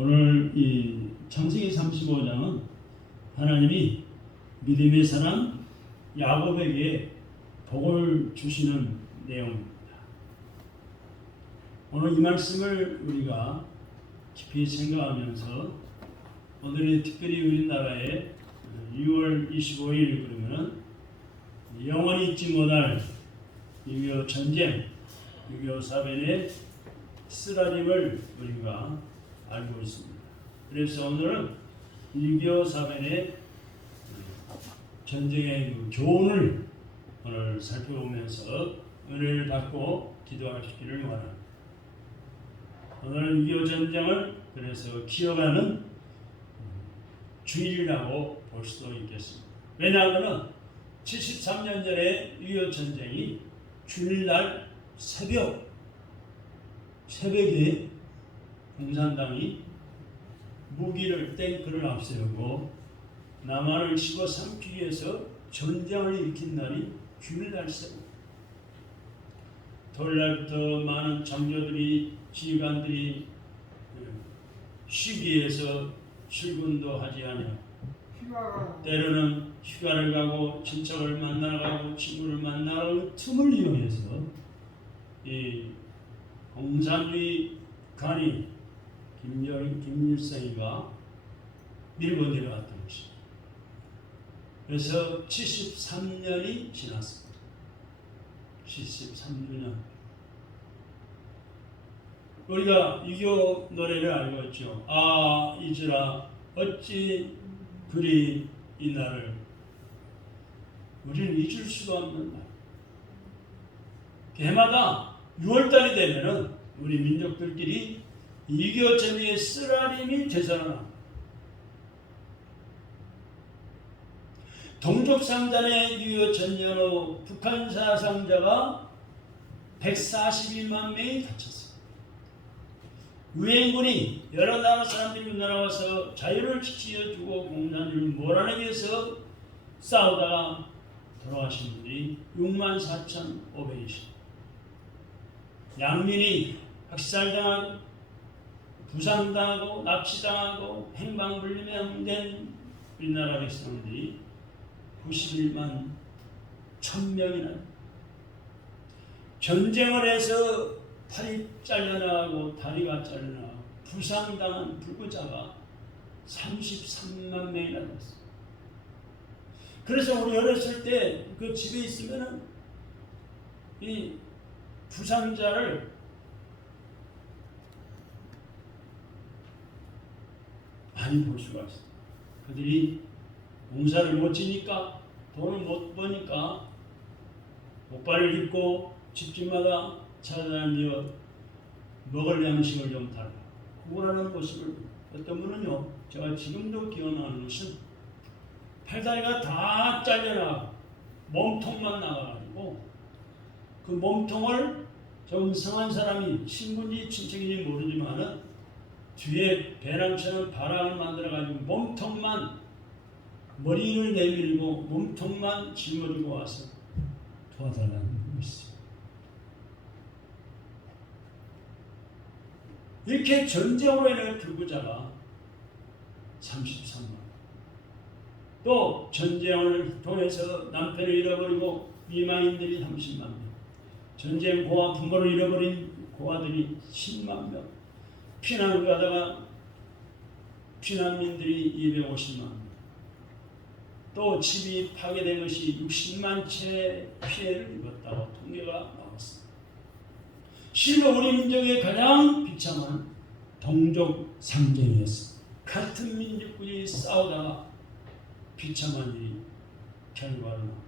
오늘 이 창세기 35장은 하나님이 믿음의 사람 야곱에게 복을 주시는 내용입니다. 오늘 이 말씀을 우리가 깊이 생각하면서 오늘은 특별히 우리나라에 6월 25일 그러면은 영원히 잊지 못할 6.25 전쟁, 6.25 사변의 쓰라림을 우리가 알고 있습니다. 그래서 오늘은 6.25 사변의 전쟁의 교훈을 오늘 살펴보면서 은혜를 받고 기도하시기를 원합니다. 오늘은 6.25 전쟁을 그래서 기억하는 주일이라고 볼 수도 있겠습니다. 왜냐하면 73년 전에 6.25 전쟁이 주일날 새벽에 공산당이 무기를 탱크를 앞세우고 남한을 치고 삼키기 위해서 전쟁을 일으킨 날이 주일날 새벽. 토요일날부터 많은 장교들이 지휘관들이 쉬기 위해서 출근도 하지 않아요. 때로는 휴가를 가고 친척을 만나러 가고 친구를 만나러 가는 틈을 이용해서 이 공산주의 간이 김일성이가 밀고 내려왔던 것입니다. 그래서 73년이 지났습니다. 73년. 우리가 6.25 노래를 알고 있죠. 아 이제라 어찌 그리 이 날을 우리는 잊을 수가 없는 날. 해마다 6월달이 되면은 우리 민족들끼리 6.25 전쟁의 쓰라림이 되살아납니다. 동족상단의 6.25 전쟁으로 북한 사상자가 141만 명이 다쳤습니다. 유엔군이 여러 나라 사람들이 우리나라 와서 자유를 지켜주고 공산주의를 몰아내기 위해서 싸우다가 돌아가신 분들이 64,500이십니다. 양민이 학살당하고 부상당하고 납치당하고 행방불명된 우리나라 백성들이 91만 1,000명이나 전쟁을 해서 팔이 잘려나가고 다리가 잘려나가고 부상당한 불구자가 33만 명이나 됐어요. 그래서 우리 어렸을 때 그 집에 있으면은 이 부상자를 많이 볼 수가 있어요. 그들이 공사를 못 지니까 돈을 못 버니까 목발을 짚고 집집마다 찾아다니며 먹을 양식을 좀 달라 구걸하는 모습을 어떤 분은요 제가 지금도 기억나는 것은 팔다리가 다 잘려나가고 몸통만 나가가지고 그 몸통을 좀 성한 사람이 친구인지 친척인지 모르지만은 뒤에 배낭처럼 바람을 만들어가지고 몸통만 머리를 내밀고 몸통만 짊어지고 와서 도와달라는 분이 있어요. 이렇게 전쟁으로 인해 불구자가 33만 또 전쟁을 통해서 남편을 잃어버리고 미망인들이 30만 명 전쟁 고아 부모를 잃어버린 고아들이 10만 명 피난을 가다가 피난민들이 250만 명 또 집이 파괴된 것이 60만 채 피해를 입었다고 통계가 나왔습니다. 실로 우리 민족의 가장 비참한 동족 상쟁이었습니다. 같은 민족끼리 싸우다가 비참한 일이 결과로 나옵니다.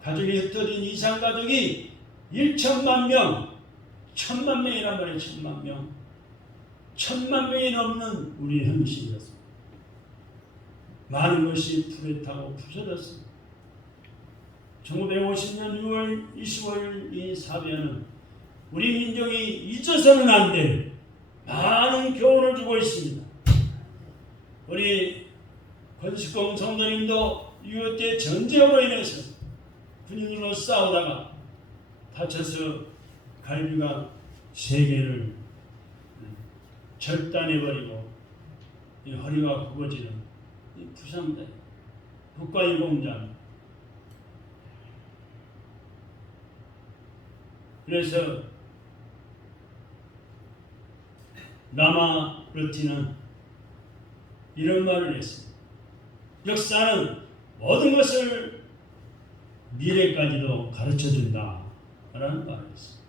가족이 흩어진 이산가족이 1천만 명, 1,000만 명이란 말이에요. 1,000만 명. 1,000만 명이 넘는 우리의 현실이었습니다. 많은 것이 불에 타고 부서졌습니다. 1950년 6월 25일 이 사변은 우리 민족이 잊어서는 안 될 많은 교훈을 주고 있습니다. 우리 권식공 성도님도 6.25 때 전쟁으로 인해서 군인으로 싸우다가 다쳐서 갈비가 3개를 절단해버리고 이 허리가 굽어지는 이 부상자, 국가유공자. 그래서 라마르티는 이런 말을 했습니다. 역사는 모든 것을 미래까지도 가르쳐준다 라는 말을 했습니다.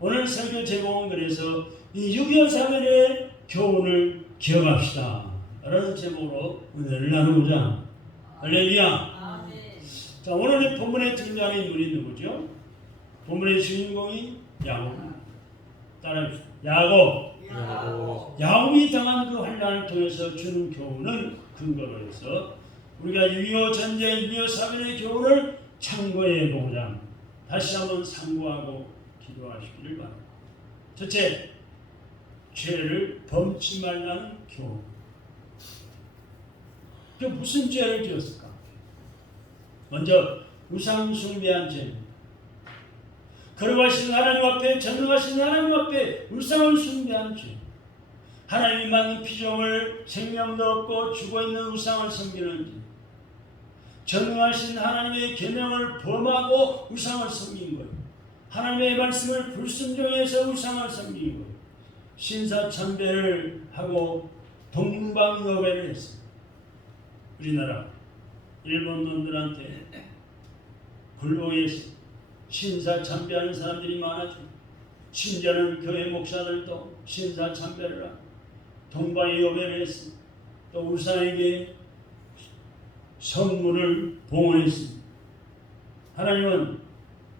오늘 설교 제목은 그래서 이 6.25 사변의 교훈을 기억합시다 라는 제목으로 은혜를 나누고자. 할렐루야. 자, 오늘의 본문에 등장하는 인물이 누구죠? 본문의 주인공이 야곱. 따라합시다. 야곱이 당한 그 환난을 통해서 주는 교훈을 근거로 해서 우리가 6.25 전쟁, 6.25 사변의 교훈을 참고해 보고자 다시 한번 상고하고 기도하시기를 바랍니다. 첫째, 죄를 범치 말라는 교훈. 그 무슨 죄를 지었을까? 먼저 우상 숭배한 죄. 거룩하신 하나님 앞에, 전능하신 하나님 앞에 우상을 숭배한 죄. 하나님이 만든 피조물, 생명도 없고 죽어있는 우상을 섬기는 죄. 전능하신 하나님의 계명을 범하고 우상을 섬긴 거예요. 하나님의 말씀을 불순종해서 우상을 섬긴 거예요. 신사참배를 하고 동방여배를 했습니다. 우리나라 일본 놈들한테 굴복해서 신사참배하는 사람들이 많아지고, 심지어는 교회 목사들도 신사참배를 하고 동방여배를 했습니다. 또 우상에게 선물을 봉헌했습니다. 하나님은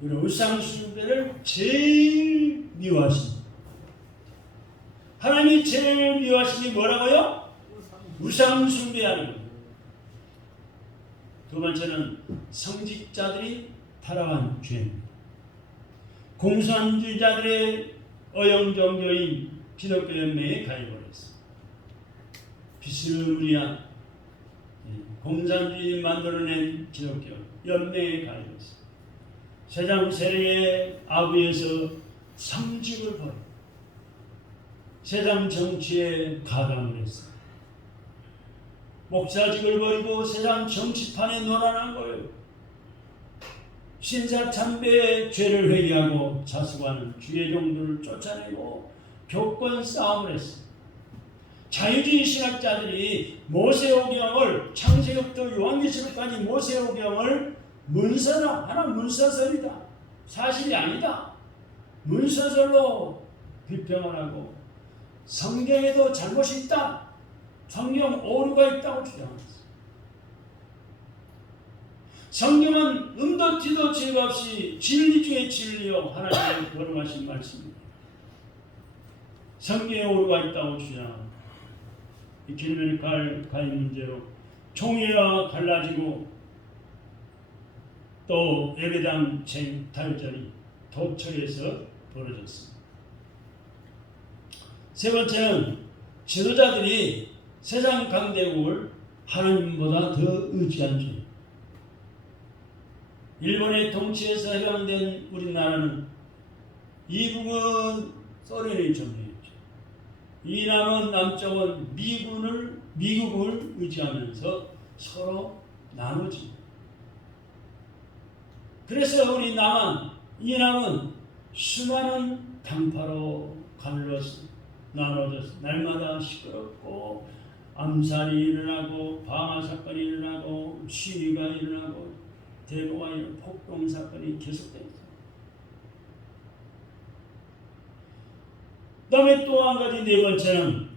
이런 우상 숭배를 제일 미워하십니다. 하나님이 제일 미워하시는 게 뭐라고요? 우상 숭배하는 거예요. 두 번째는 성직자들이 타락한 죄입니다. 공산주의자들의 어영종교인 기독교 연맹에 가입을 했습니다. 비스무리한 공산주의 만들어낸 기독교 연맹에 가입했습니다. 세상 세력의 아부에서 상직을 버리고 세상 정치에 가담을 했습니다. 목사직을 버리고 세상 정치판에 논하는 거예요. 신사참배의 죄를 회개하고 자수하는 주의 종들을 쫓아내고 교권 싸움을 했습니다. 자유주의 신학자들이 모세오경을 창세기부터 요한계시록까지 모세오경을 문서라 하나 문서설이다, 사실이 아니다, 문서설로 비평을 하고 성경에도 잘못이 있다, 성경 오류가 있다고 주장했습니다. 성경은 음도 티도 죄가 없이 진리 중에 진리요 하나님의 거룩하신 말씀입니다. 성경에 오류가 있다고 주장합니다. 이 길면 가입 문제로 총회가 갈라지고 또 예배당 탈전이 도처에서 벌어졌습니다. 세 번째는 지도자들이 세상 강대국을 하나님보다 더 의지한 죄. 일본의 통치에서 해방된 우리나라는 이북은 소련이 점령했죠. 이남은 남쪽은 미국을 의지하면서 서로 나누지. 그래서 우리 남한, 이남은 수많은 당파로 갈라서 나눠져서 날마다 시끄럽고 암살이 일어나고 방화 사건이 일어나고 시위가 일어나고 데모가 일어나고 폭동 사건이 계속됩니다. 그 다음에 또 한 가지 네 번째는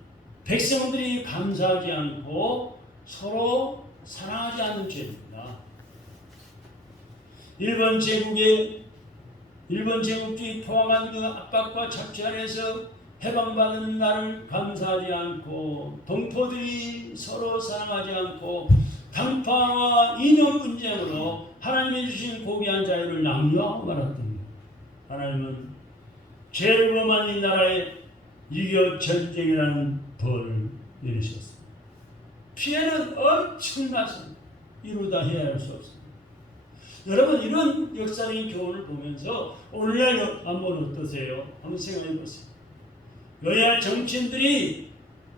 백성들이 감사하지 않고 서로 사랑하지 않는 죄입니다. 일본 제국주의 포함한 그 압박과 착취 안에서 해방받은 날을 감사하지 않고 동포들이 서로 사랑하지 않고 당파와 이념 분쟁으로 하나님이 주신 고귀한 자유를 낭요하고 말았답니다. 하나님은 죄를 범한 이 나라에 6.25 전쟁이라는 벌을 내리셨습니다. 피해는 엄청나서 이루다 해야 할 수 없습니다. 여러분, 이런 역사적인 교훈을 보면서 오늘날 한번 어떠세요? 한번 생각해 보세요. 여야 정치인들이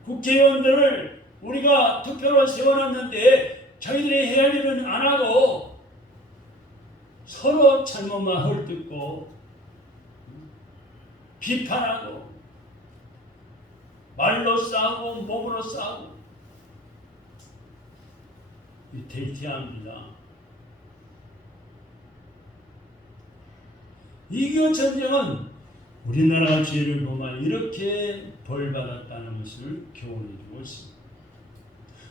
국회의원들을 우리가 투표로 세워놨는데 자기들이 해야 할 일은 안 하고 서로 잘못만 헐뜯고 비판하고 말로 싸우고 몸으로 싸우고 대티합니다. 이 전쟁은 우리나라가 죄를 범하여 이렇게 벌받았다는 것을 교훈해주고 있습니다.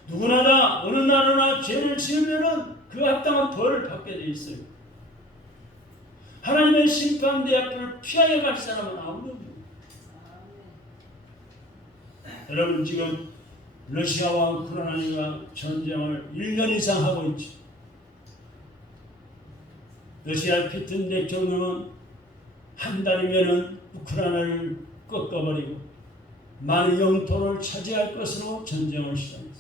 누구나 다 어느 나라나 죄를 지으면 그 합당한 벌을 받게 돼 있어요. 하나님의 심판대 앞을 피하여 갈 사람은 아무도 없어요. 여러분 지금 러시아와 우크라이나가 전쟁을 1년 이상 하고 있죠. 러시아 푸틴 대통령은 한 달이면은 우크라이나를 꺾어버리고 많은 영토를 차지할 것으로 전쟁을 시작했어요.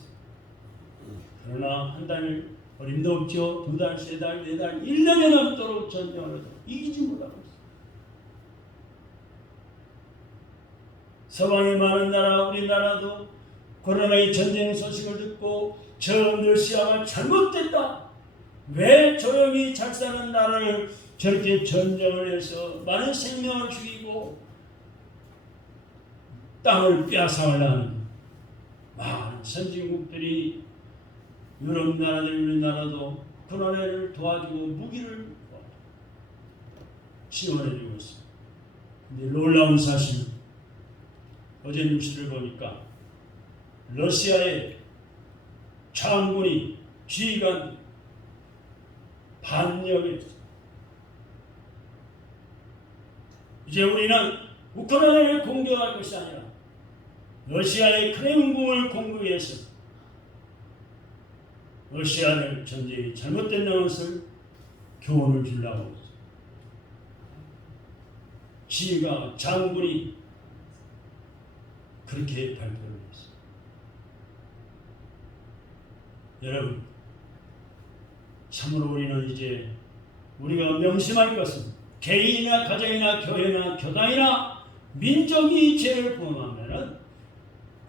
그러나 한 달 어림도 없죠. 2달, 3달, 4달, 1년이 넘도록 전쟁을 해도 이기지 못하고 있어요. 서방의 많은 나라, 우리나라도 코로나의 전쟁 소식을 듣고 저 러시아가 잘못됐다. 왜 조용히 잘 사는 나라를 저렇게 전쟁을 해서 많은 생명을 죽이고 땅을 빼앗아가려는 많은 선진국들이 유럽 나라들 우리나라도 코로나를 도와주고 무기를 지원해주고 있습니다. 근데 놀라운 사실 어제 뉴스를 보니까 러시아의 장군이 지휘관 반역했습니다. 이제 우리는 우크라이나를 공격할 것이 아니라 러시아의 크렘린궁을 공격해서 러시아는 전쟁이 잘못된다는 것을 교훈을 주려고 합니다. 지휘관 장군이 그렇게 발표를 했습니다. 여러분, 참으로 우리는 이제 우리가 명심할 것은 개인이나 가정이나 교회나 교당이나 민족이 죄를 범하면은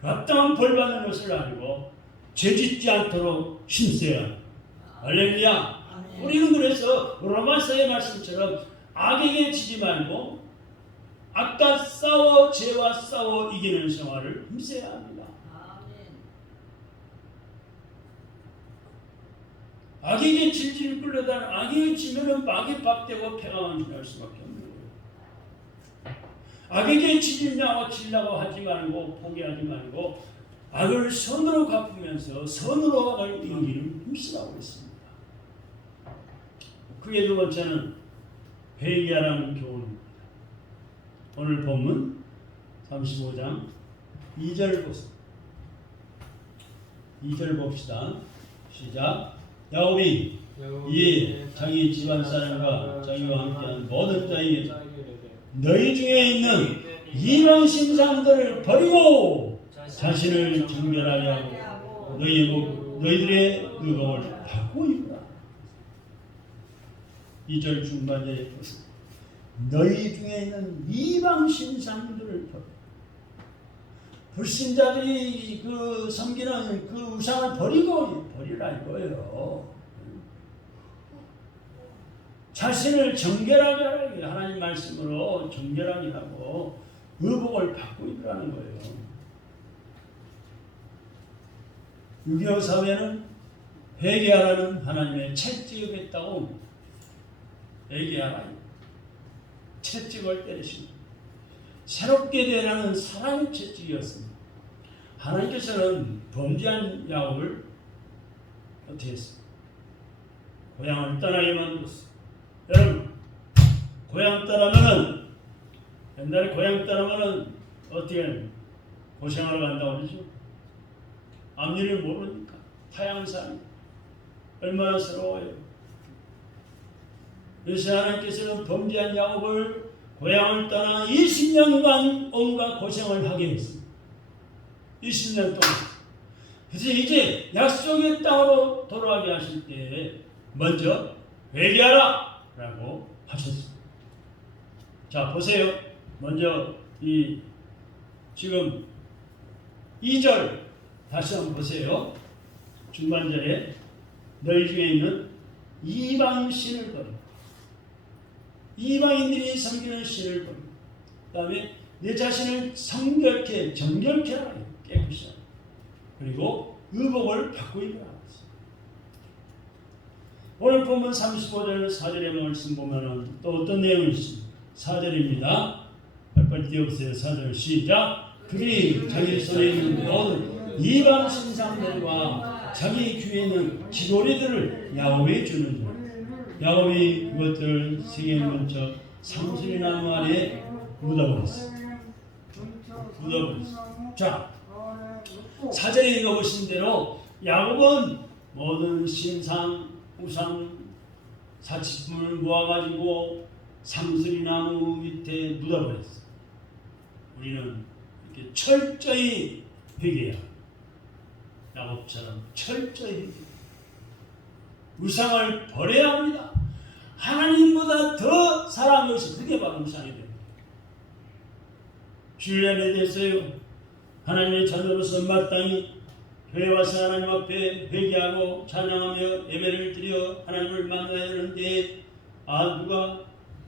그 합당한 벌 받는 것을 알고 죄짓지 않도록 힘써야 합니다. 할렐루야. 우리는 그래서 로마서의 말씀처럼 악에게 지지 말고 악과 싸워 죄와 싸워 이기는 생활을 힘써야 합니다. 악에게 질질 끌려다가 악에게 지면은 악에 밥되고 패가 완전할 수밖에 없는 거예요. 악에게 질려고 하지 말고 포기하지 말고 악을 선으로 갚으면서 선으로 악을 이기는 힘쓰라고 했습니다. 그게 두 번째는 회개하라는 교훈입니다. 오늘 본문 35장 2절 보세요. 2절 봅시다. 시작. 야곱이 이 자기 집안 사람과 자기와 함께한 모든 자에게 너희 중에 있는 이방 신상들을 버리고 자신을 정결하게 하고 너희들의 의복을 바꾸고 입으라. 2절 중반에 보세요. 너희 중에 있는 이방 신상들을 버려. 불신자들이 그 섬기는 그 우상을 버리라 이거예요. 자신을 정결하게 하라고 하나님 말씀으로 정결하게 하고 의복을 바꾸고 입으라는 거예요. 6.25 사회는 회개하라는 하나님의 채찍이었다고 회개하라. 채찍을 때리십니다. 새롭게 되라는 사랑의 채찍이었습니다. 하나님께서는 범죄한 야곱을 어떻게 했습니까? 고향을 떠나게 만들었어요. 여러분, 고향 떠나면은 옛날에 고향 떠나면은 어떻게 고생하러 간다고 그러죠? 앞일을 모르니까 타향산 얼마나 서러워요. 그래서 하나님께서는 범죄한 야곱을 고향을 떠나 20년간 온갖 고생을 하게 했습니다. 20년 동안. 그래서 이제 약속의 땅으로 돌아가게 하실 때 먼저 회개하라 라고 하셨습니다. 자, 보세요. 먼저 이 지금 2절 다시 한번 보세요. 중반절에 너희 중에 있는 이방 신을 버려. 이방인들이 섬기는 신을 버려. 그 다음에 내 자신을 성결케 정결케 하라. 깨끗이 하라. 그리고 의복을 바꾸고 입으라. 오늘 본문 35절 4절의 말씀 보면은 또 어떤 내용이 있습니다. 4절입니다. 빨리 띄워보세요. 4절 시작. 그리 자기 손에 있는 모든 이방 신상들과 자기 귀에 있는 기도리들을 야곱에 주는 자. 야곱이 그것들을 세계 근처 상수리 나무 아래에 묻어버렸어요. 자, 4절에 읽어보신 대로 야곱은 모든 신상 우상 사치품을 모아가지고 상수리 나무 밑에 묻어버렸어. 우리는 이렇게 철저히 회개해야 합니다. 야곱처럼 철저히 회개해야 합니다. 우상을 버려야 합니다. 하나님보다 더 사랑한 것이 그게 바로 우상이 됩니다. 주일날에 대해서요, 하나님의 자녀로서 마땅히 교회 와서 하나님 앞에 회개하고 찬양하며 예배를 드려 하나님을 만나야 하는데, 누가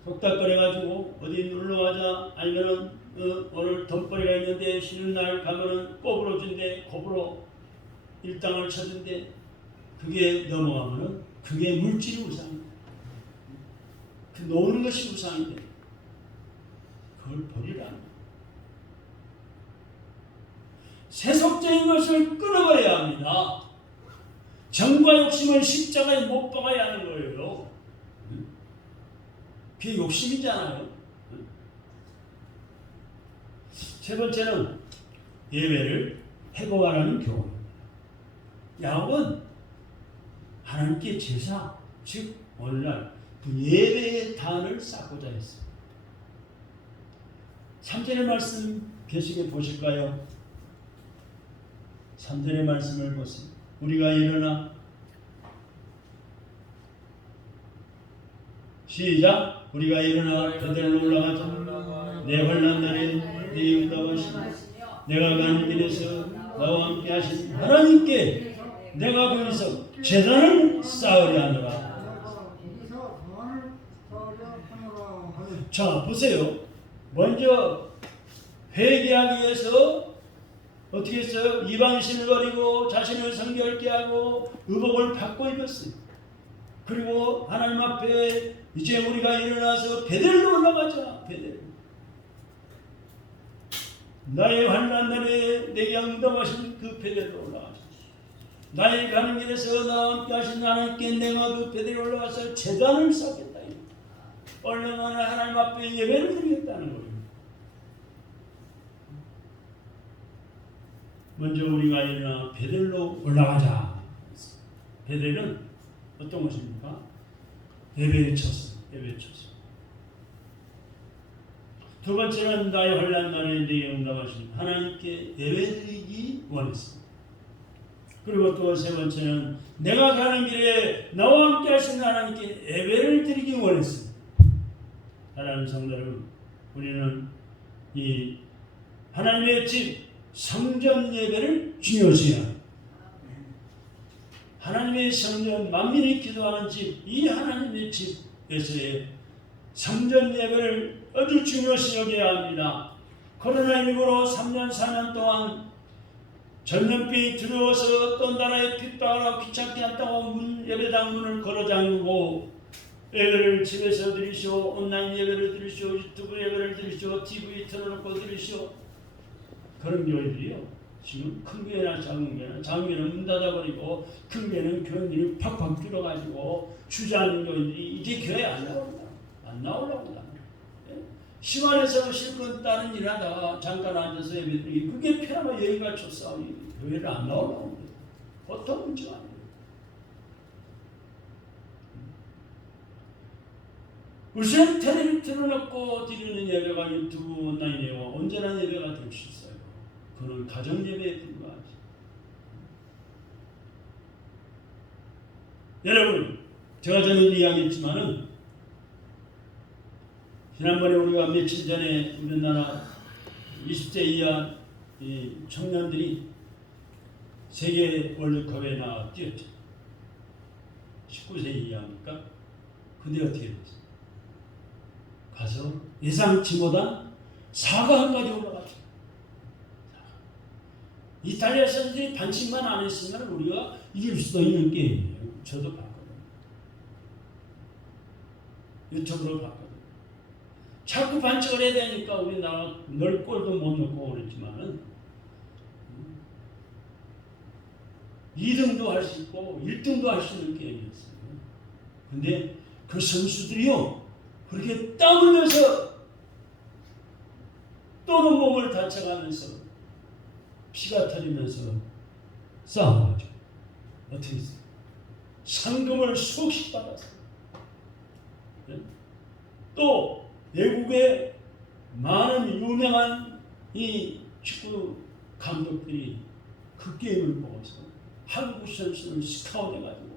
속닥거려가지고 어디 놀러가자, 아니면은 오늘 덤벌이가 있는데 쉬는 날 가면은 꼽으로 준대, 꼽으로 일당을 쳐준대. 그게 넘어가면은 그게 물질이 우상입니다. 그 노는 것이 우상인데 그걸 버리라. 세속적인 것을 끊어버려야 합니다. 정과 욕심을 십자가에 못 박아야 하는 거예요. 그게 욕심이잖아요. 세 번째는 예배를 회복하라는 교훈. 야곱은 하나님께 제사, 즉 오늘날 그 예배의 단을 쌓고자 했어요. 3절의 말씀 계시게 보실까요? 3절의 말씀을 보세요. 우리가 일어나 시작. 우리가 일어나 베델로 올라가자. 내 환난 날에 내 응답하시고 내가 가는 길에서 나와 함께 하신 하나님께 내가 거기서 제단을 쌓으려 하노라. 자, 보세요. 먼저 회개하기 위해서 어떻게 했어요? 이방신을 버리고 자신을 성결케 하고 의복을 받고 입었어요. 그리고 하나님 앞에 이제 우리가 일어나서 베델로 올라가자. 베델. 나의 환난 날에 내게 응답하신 그 베델로 올라가자. 나의 가는 길에서 나와 함께 하신 하나님께 내가 그 베델에 올라가서 제단을 쌓겠다. 얼마나 하나님 앞에 예배를 드리겠다는 거예요. 먼저 우리가 일어나 베델로 올라가자. 베델은 어떤 것입니까? 예배의 처소, 예배의 처소. 두 번째는 나의 환난 날에 내게 응답하신 하나님께 예배드리기 원했습니다. 그리고 또 세 번째는 내가 가는 길에 나와 함께 하신 하나님께 예배를 드리기 원했습니다. 사랑하는 성도 여러분, 우리는 이 하나님의 집 성전 예배를 중요시해야 합니다. 하나님의 성전, 만민이 기도하는 집, 이 하나님의 집에서의 성전 예배를 아주 중요시 여겨야 합니다. 코로나19로 3년 4년 동안 전염병이 두려워서 어떤 나라에 핍박하고 귀찮게 한다고 예배당 문을 걸어 잠그고 예배를 집에서 드리시오, 온라인 예배를 드리시오, 유튜브 예배를 드리시오, TV 틀어놓고 드리시오. 그런 교회들이요. 지금 큰 교회나 작은 교회는 문 닫아버리고 큰 교회는 교인들이 팍팍 줄어가지고 주저하는 교인들이 이제 교회 안 나오려고 합니다. 시간에서 실컷 다른 일 하다가 잠깐 앉아서 예배드리기 그게 편하면 여기가 쫓아오니 교회를 안 나오려고 합니다. 보통 문제가 아니에요. 우선 텔레비 틀어놓고 드리는 예배가 유튜브 온라인 예배가 언제나 예배가 될 수 있어요. 그는 가정 예배에 불과하지. 여러분, 제가 전에도 이야기했지만은 지난번에 우리가 며칠 전에 우리나라 20세 이하 이 청년들이 세계 월드컵에 나가 뛰었죠. 19세 이하니까. 근데 어떻게 됐어요? 가서 예상치보다 사과 한 가지 올라갔죠. 이탈리아 선수들이 반칙만 안 했으면 우리가 이길 수도 있는 게임이에요. 저도 봤거든요. 유튜브로 봤거든요. 자꾸 반칙을 해야 되니까 우리나라 널 골도 못 넣고 그랬지만은 2등도 할 수 있고 1등도 할 수 있는 게임이었어요. 근데 그 선수들이요, 그렇게 땀 흘려서 또는 몸을 다쳐가면서 피가 터지면서 싸움하죠. 어떻게 했어요? 상금을 수억씩 받았어요. 또 외국의 많은 유명한 이 축구 감독들이 그 게임을 보고서 한국 선수를 스카웃해가지고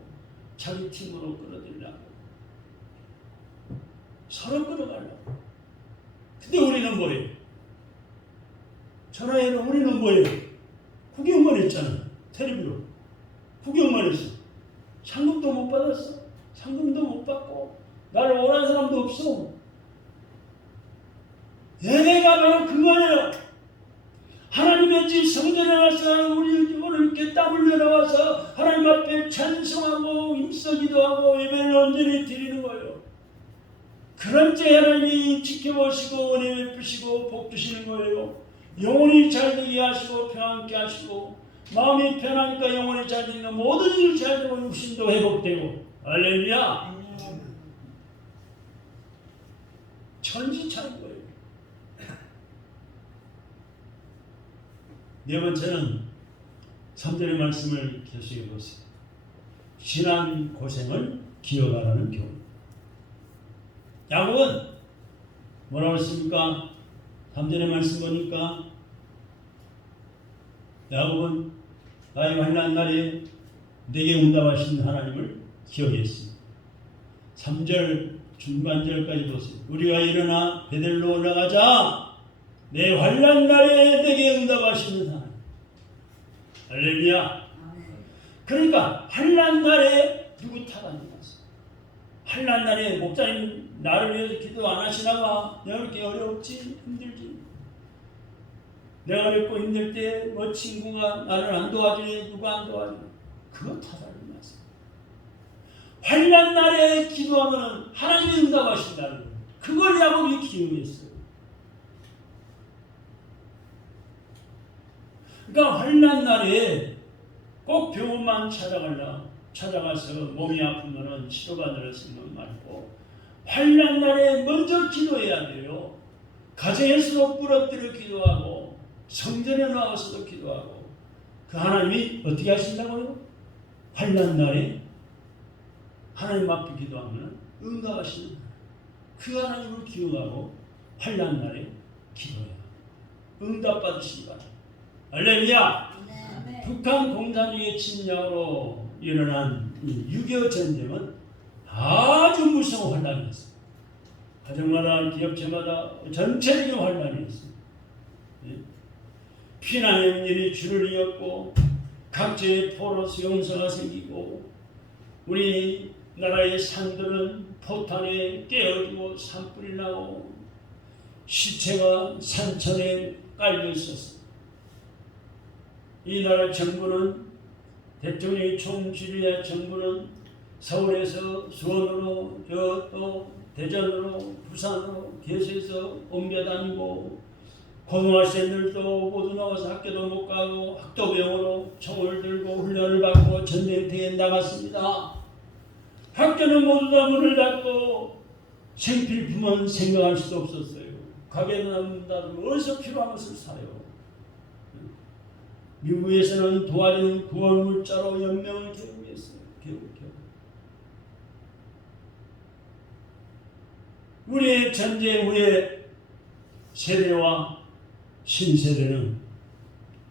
자기 팀으로 끌어들이려고 서로 끌어가려고. 근데 우리는 뭐예요? 전화해는 우리는 뭐예요? 구경만 했잖아요. 텔레비로 구경만 했어. 상금도 못 받았어. 상금도 못 받고 나를 원하는 사람도 없어. 예배가 바로 그거예요. 하나님의 집 성전에 와서 우리 오늘 이렇게 땀을 흘려나와서 하나님 앞에 찬송하고 임서기도하고 예배를 온전히 드리는 거예요. 그런 때 하나님이 지켜보시고 은혜 베푸시고 복 주시는 거예요. 영혼이 잘 되게 하시고 평안케 하시고 마음이 편하니까 영혼이 잘 되니까 모든 일이 잘 되고 육신도 회복되고. 할렐루야. 천지차인 거예요. 네 번째는 3절의 말씀을 계속해 보세요. 지난 고생을 기억하라는 교훈. 야곱은 뭐라고 했습니까? 3절의 말씀 보니까 야곱은 나의 환난 날에 내게 응답하신 하나님을 기억했습니다. 3절 중반절까지 보세요. 우리가 일어나 베델로 올라가자. 내 환난 날에 내게 응답하시는 하나님. 할렐루야. 그러니까 환난 날에 누구 탓하는 거지? 환난 날에 목사님 나를 위해서 기도 안 하시나 봐. 내가 그렇게 어렵지 힘들지. 내가 어렵고 힘들 때 뭐 친구가 나를 안 도와주니 누가 안 도와주니 그거 탓하는 말씀. 환난 날에 기도하면 하나님이 응답하신다는 거예요. 그걸 야곱이 기억했어요. 그러니까 환난 날에 꼭 병원만 찾아가서 몸이 아프면은 치료받으러 쓰는 말고 환난 날에 먼저 기도해야 돼요. 가정에서도 부럽들여 기도하고 성전에 나와서도 기도하고. 그 하나님이 어떻게 하신다고요? 환난 날에 하나님 앞에 기도하면 응답하시는 그 하나님을 기억하고 환난 날에 기도해야 응답받으시기 바랍니다. 할렐루야. 네. 북한 공산주의 침략으로 일어난 6.25 전쟁은 아주 무서운 환란이었어요. 가정마다 기업체마다 전체적인 환란이었어요. 피난민들이 줄을 이었고 각지에 포로스 용사가 생기고 우리나라의 산들은 포탄에 깨어지고 산불이 나고 시체가 산천에 깔려 있었어요. 이 나라 정부는 대통령이 총지휘한 정부는 서울에서 수원으로 또 대전으로 부산으로 계속해서 옮겨다니고 고등학생들도 모두 나와서 학교도 못 가고 학도병으로 총을 들고 훈련을 받고 전쟁터에 나갔습니다. 학교는 모두 다 문을 닫고 생필품은 생각할 수도 없었어요. 가게는 문 닫으면 어디서 필요한 것을 사요. 미국에서는 도와주는 구원물자로 연명을 겨루겠어요. 겨우. 우리의 전쟁 후의 세대와 신세대는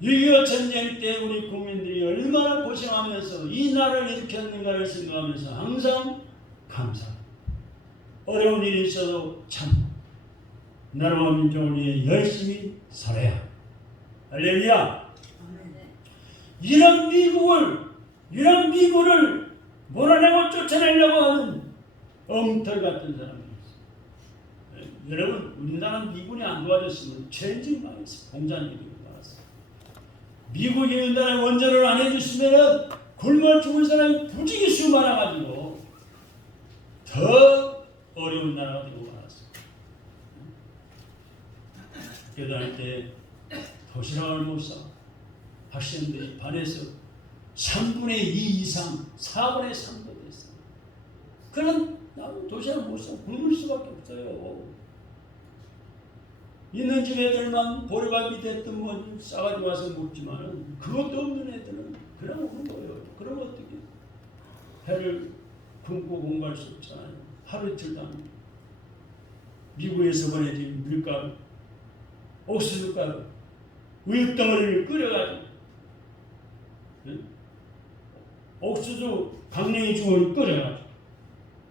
6.25 전쟁 때 우리 국민들이 얼마나 고생하면서 이 나라를 일으켰는가를 생각하면서 항상 감사합니다. 어려운 일이 있어도 참 나라와 민족을 위해 열심히 살아야. 할렐루야. 이런 미국을 몰아내고 쫓아내려고 하는 엉터리 같은 사람이 있어요. 여러분, 우리나라는 미군이 안 도와줬으면 전쟁이 망했어요. 공산주의가 나왔어요. 미국이 우리나라에 원조를 안 해줬으면 굶어 죽은 사람이 부지기수 많아가지고 더 어려운 나라가 되고 말았어요. 학교 다닐 때 도시락을 못 사. 학생들이 반에서 3분의 2 이상, 4분의 3도 됐어요. 그럼 나는 도시락 못 사. 굶을 수밖에 없어요. 있는 집 애들만 보리밥이 됐든 뭐 싸가지고 와서 먹지만은 그것도 없는 애들은 그냥 먹는 거예요. 그럼 어떻게 배를 굶고 공부할 수 없잖아요. 하루 이틀도 안 돼요. 미국에서 보내진 밀가루, 옥수수가루, 우유덩어리를 끓여가지고 옥수수 강냉이 죽을 끓여가지고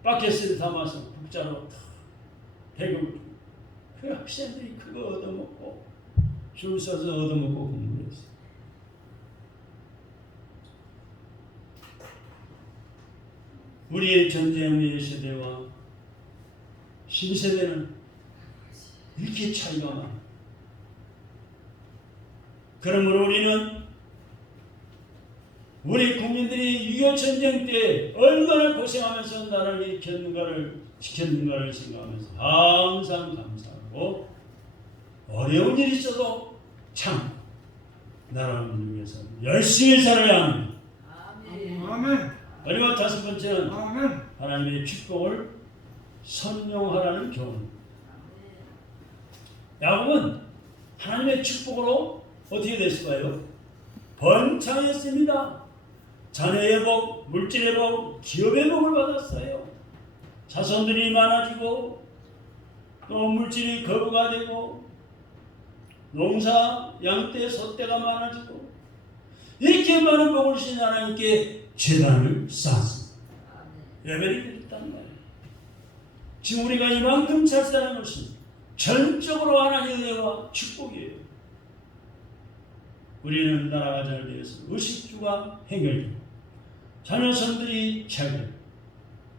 바켓을 담아서 국자로 배급을. 그 학생들이 그거 얻어먹고 줄 서서 얻어먹고 공부했어요. 우리의 전쟁의 세대와 신세대는 이렇게 차이가 많아요. 그러므로 우리는 우리 국민들이 6.25 전쟁 때 얼마나 고생하면서 나라를 지켰는가를 생각하면서 항상 감사하고 어려운 일이 있어도 참 나라를 위해서 열심히 살아야 합니다. 아멘. 그리고 다섯 번째는 아멘. 하나님의 축복을 선용하라는 교훈. 야곱은 하나님의 축복으로 어떻게 됐을까요? 번창했습니다. 자녀의 복, 물질의 복, 기업의 복을 받았어요. 자손들이 많아지고 또 물질이 거부가 되고 농사, 양떼, 소떼가 많아지고 이렇게 많은 복을 주신 하나님께 제단을 쌓았습니다. 예배를 드렸단 말이에요. 지금 우리가 이만큼 잘 사는 것은 전적으로 하나님의 은혜와 축복이에요. 우리는 나라가 잘 되어서 의식주가 해결되고 자녀손들이 잘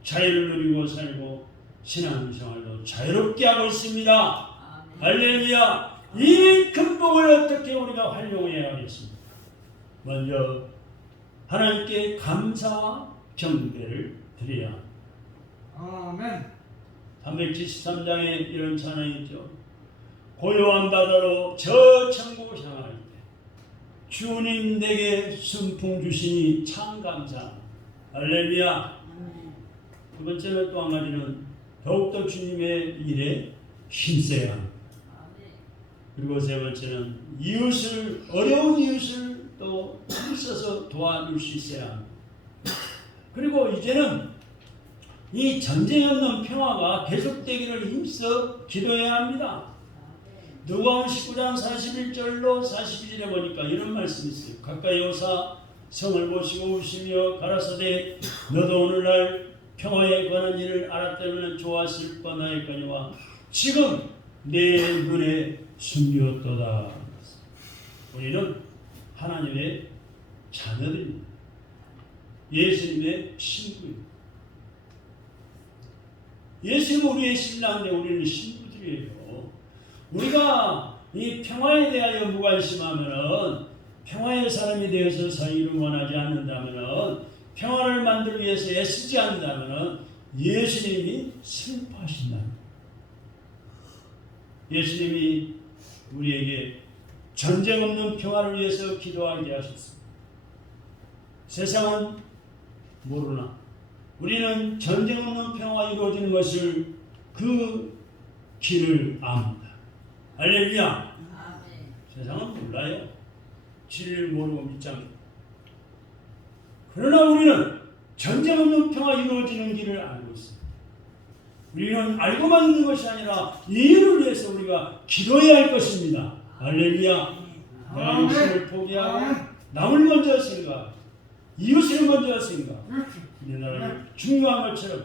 자유를 누리고 살고 신앙생활도 자유롭게 하고 있습니다. 할렐루야. 이 큰 복을 어떻게 우리가 활용해야 하겠습니까? 먼저 하나님께 감사와 경배를 드려야 합니다. 아멘. 373장에 이런 찬양이 있죠. 고요한 바다로 저 천국을 향할 때 주님 내게 순풍 주시니 참 감사합니다. 할렐루야. 두 번째는 또 한 가지는 더욱더 주님의 일에 힘써야 합니다. 그리고 세 번째는 어려운 이웃을 또 힘써서 도와줄 수 있어야 합니다. 그리고 이제는 이 전쟁 없는 평화가 계속되기를 힘써 기도해야 합니다. 누가복음 19장 41절로 42절에 보니까 이런 말씀이 있어요. 가까이 오사 성을 보시고 우시며 가라사대 너도 오늘날 평화에 관한 일을 알았다면 좋았을 뻔하였거니와 지금 내 눈에 숨겼도다. 우리는 하나님의 자녀들입니다. 예수님의 신부입니다. 예수님은 우리의 신랑인데 우리는 신부들이에요. 우리가 이 평화에 대하여 무관심하면은 평화의 사람이 되어서 자유를 원하지 않는다면은 평화를 만들기 위해서 애쓰지 않는다면은 예수님이 슬퍼하신다. 예수님이 우리에게 전쟁 없는 평화를 위해서 기도하게 하셨습니다. 세상은 모르나 우리는 전쟁 없는 평화가 이루어지는 것을 그 길을 압니다. 할렐루야. 세상은 몰라요. 진리를 모르고 믿지 않습니다. 그러나 우리는 전쟁 없는 평화가 이루어지는 길을 알고 있습니다. 우리는 알고만 있는 것이 아니라 이유를 위해서 우리가 기도해야 할 것입니다. 할렐루야. 내가 이웃을 포기하고 남을 먼저 생각, 이웃을 먼저 생각. 이 나라를 중요한 것처럼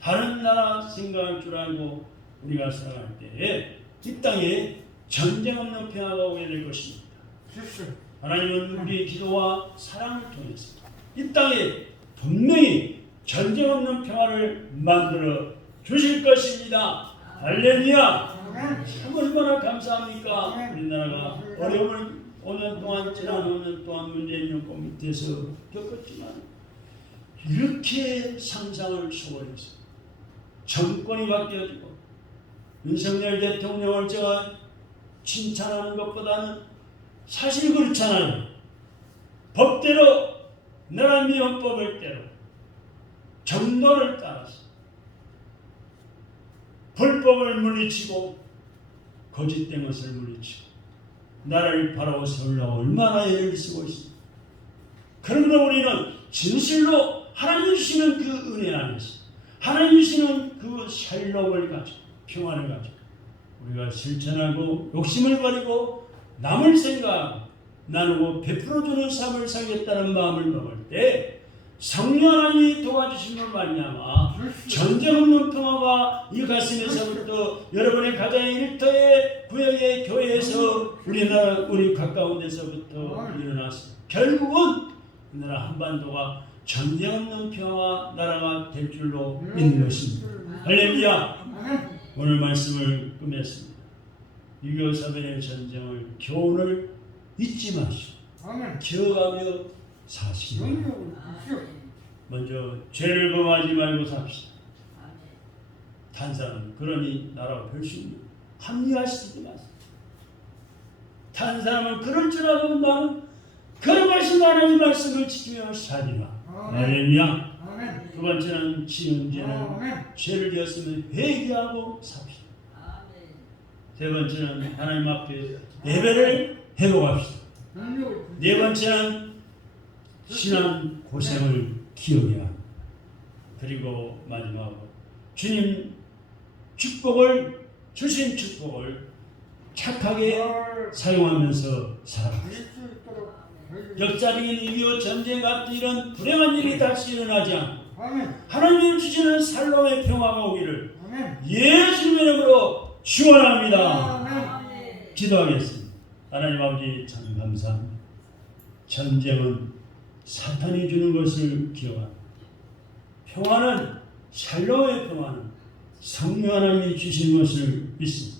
다른 나라 생각할 줄 알고 우리가 살아갈 때에 이 땅에 전쟁 없는 평화가 오게 될 것입니다. 주십시오. 하나님은 우리의 기도와 사랑을 통해서 이 땅에 분명히 전쟁 없는 평화를 만들어 주실 것입니다. 할렐루야! 아멘. 참 얼마나 감사합니까? 우리나라가 어려움을 5년 동안 지난 5년 동안 문재인 정권 밑에서 겪었지만 이렇게 상상을 초월해서 정권이 바뀌어지고 윤석열 대통령을 제가 칭찬하는 것보다는 사실 그렇잖아요. 법대로 나라 민헌법을 대로 정도를 따라서 불법을 물리치고 거짓된 것을 물리치고 나라를 바라보 세우려고 얼마나 애를 쓰고 있습니다. 그러므로 우리는 진실로 하나님 주시는 그 은혜 안에서 하나님 주시는 그 샬롬을 가지고 평안을 가지고 우리가 실천하고 욕심을 버리고 남을 생각 나누고 베풀어주는 삶을 살겠다는 마음을 먹을 때 성령 하나님이 도와주심을 말미암아 전쟁 없는 평화가 이 가슴에서부터 여러분의 가정의 일터에 구역의 교회에서 우리나라 우리 가까운 데서부터 일어나서 결국은 우리나라 한반도가 전쟁 없는 평화 나라가 될 줄로 믿는 것입니다. 할렐루야! 오늘 말씀을 끝맺습니다. 6.25 사변의 전쟁을 교훈을 잊지 마시고 기억하며 사시고 먼저 죄를 범하지 말고 삽시다. 탄사는 그러니 나라가 별수입니다. 합리화시키지 마세요. 탄 사람은 그럴 줄 알고 나는 걸어가신 하나님의 말씀을 지키며 살리라. 할렐루야. 두 번째는 지은 죄는 죄를 지었으면 회개하고 삽시다. 세 번째는 하나님 앞에 예배를 회복합시다. 네 번째는 신앙 고생을 기억해야 합니다. 그리고 마지막으로 주님 축복을 주신 축복을 착하게 사용하면서 살아갑시다. 역사적인 6.25 전쟁 같은 이런 불행한 일이 다시 일어나지 않고 하나님이 주시는 살롬의 평화가 오기를 예수님의 이름으로 축원합니다. 기도하겠습니다. 하나님 아버지 참 감사합니다. 전쟁은 사탄이 주는 것을 기억합니다. 평화는 샬롬의 평화는 성령 하나님이 주신 것을 믿습니다.